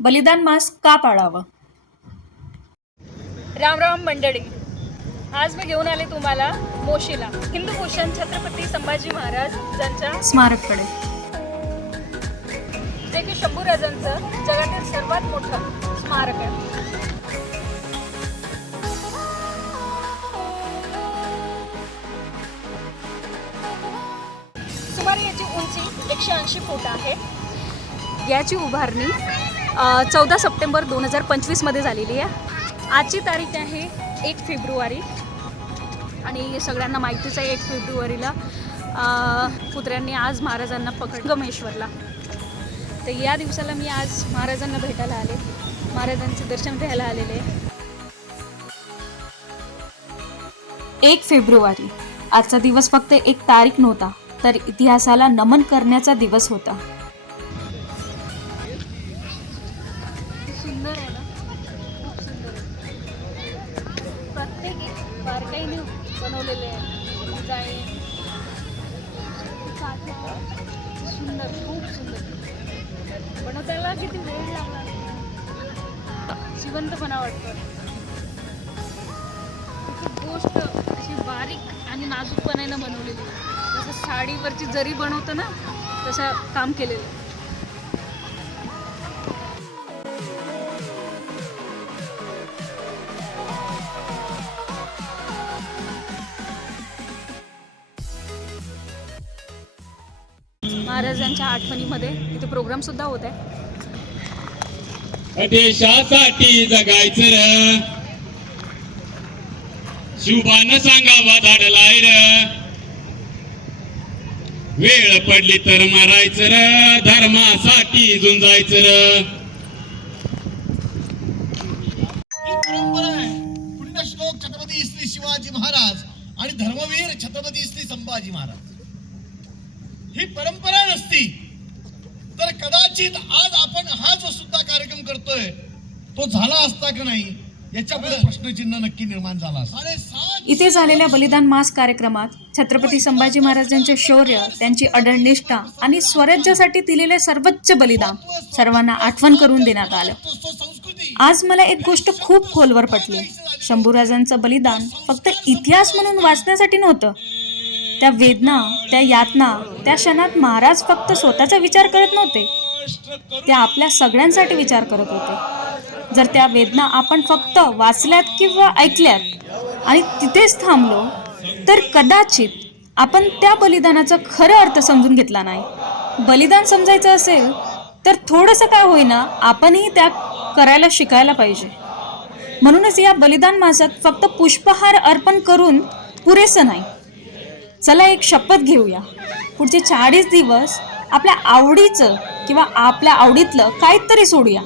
बलिदान मास का पाळावं? राम राम मंडळी. आज मी घेऊन आले तुम्हाला मोशीला. हिंदू भूषण छत्रपती संभाजी महाराज यांच्या स्मारककडे. जे की शंभूराजांचं जगातील सर्वात मोठं स्मारक आहे. सुमारे याची उंची एकशे ऐंशी फूट आहे. याची उभारणी चौदा सप्टेंबर दोन हजार पंचवीसमध्ये झालेली आहे. आजची तारीख आहे एक फेब्रुवारी. आणि सगळ्यांना माहितीच आहे एक फेब्रुवारीला कुत्र्यांनी आज महाराजांना पकड गमेश्वरला तर या दिवसाला मी आज महाराजांना भेटायला आले. महाराजांचे दर्शन घ्यायला आलेले एक फेब्रुवारी. आजचा दिवस फक्त एक तारीख नव्हता तर इतिहासाला नमन करण्याचा दिवस होता. सुंदर आहे ना. खूप सुंदर आहे. प्रत्येक एक बारकाईने बनवलेले आहे. डिझाईन. सुंदर खूप सुंदर. बनवताना किती वेळ लागला जिवंतपणा वाटतो. एक गोष्ट अशी बारीक आणि नाजूकपणाने बनवलेली. आहे. जसं साडीवरची जरी बनवतं ना तसं काम केलेलं. महाराजांच्या आठवणीमध्ये इथे प्रोग्राम सुद्धा होत आहे. देशासाठी जगायचं र. शिवबानं सांगावा धाडलाय र. वेळ पडली तर मारायचं र. धर्मासाठी झुंजायचं र. ही परंपरा आहे पुण्यश्लोक छत्रपती श्री शिवाजी महाराज आणि धर्मवीर छत्रपती श्री संभाजी महाराज. ही परंपरा नसती. तर कदाचित आज आपण हा जो सुद्धा कार्यक्रम करतोय तो झाला असता का नाही? याच्यापुढे प्रश्नचिन्ह नक्की निर्माण झाला असता. इथे झालेल्या बलिदान मास कार्यक्रमात छत्रपती संभाजी महाराजांचे शौर्य त्यांची अडळ निष्ठा आणि स्वराज्यासाठी दिलेले सर्वोच्च बलिदान सर्वांना आठवण करून देण्यात आलं. आज मला एक गोष्ट खूप खोलवर पटली. शंभूराजांचं बलिदान फक्त इतिहास म्हणून वाचण्यासाठी नव्हतं. त्या वेदना त्या यातना त्या क्षणात महाराज फक्त स्वतःचा विचार करत नव्हते. ते आपल्या सगळ्यांसाठी विचार करत होते. जर त्या वेदना आपण फक्त वाचल्यात किंवा ऐकल्यात आणि तिथेच थांबलो तर कदाचित आपण त्या बलिदानाचा खरं अर्थ समजून घेतला नाही. बलिदान समजायचं असेल तर थोडंसं काय होईना आपणही त्या करायला शिकायला पाहिजे. म्हणूनच या बलिदान मासात फक्त पुष्पहार अर्पण करून पुरेसं नाही. चला एक शपथ घेऊया. पुढचे चाळीस दिवस आपल्या आवडीचं किंवा आपल्या आवडीतलं काहीतरी सोडूया.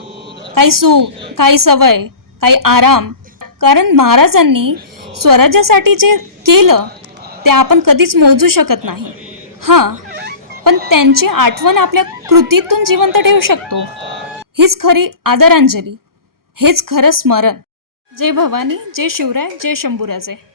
काही सुख काही सवय काही आराम. कारण महाराजांनी स्वराज्यासाठी जे केलं ते आपण कधीच मोजू शकत नाही. हां पण त्यांची आठवण आपल्या कृतीतून जिवंत ठेवू शकतो. हीच खरी आदरांजली. हेच खरं स्मरण. जय भवानी जय शिवराय जय शंभूराजे.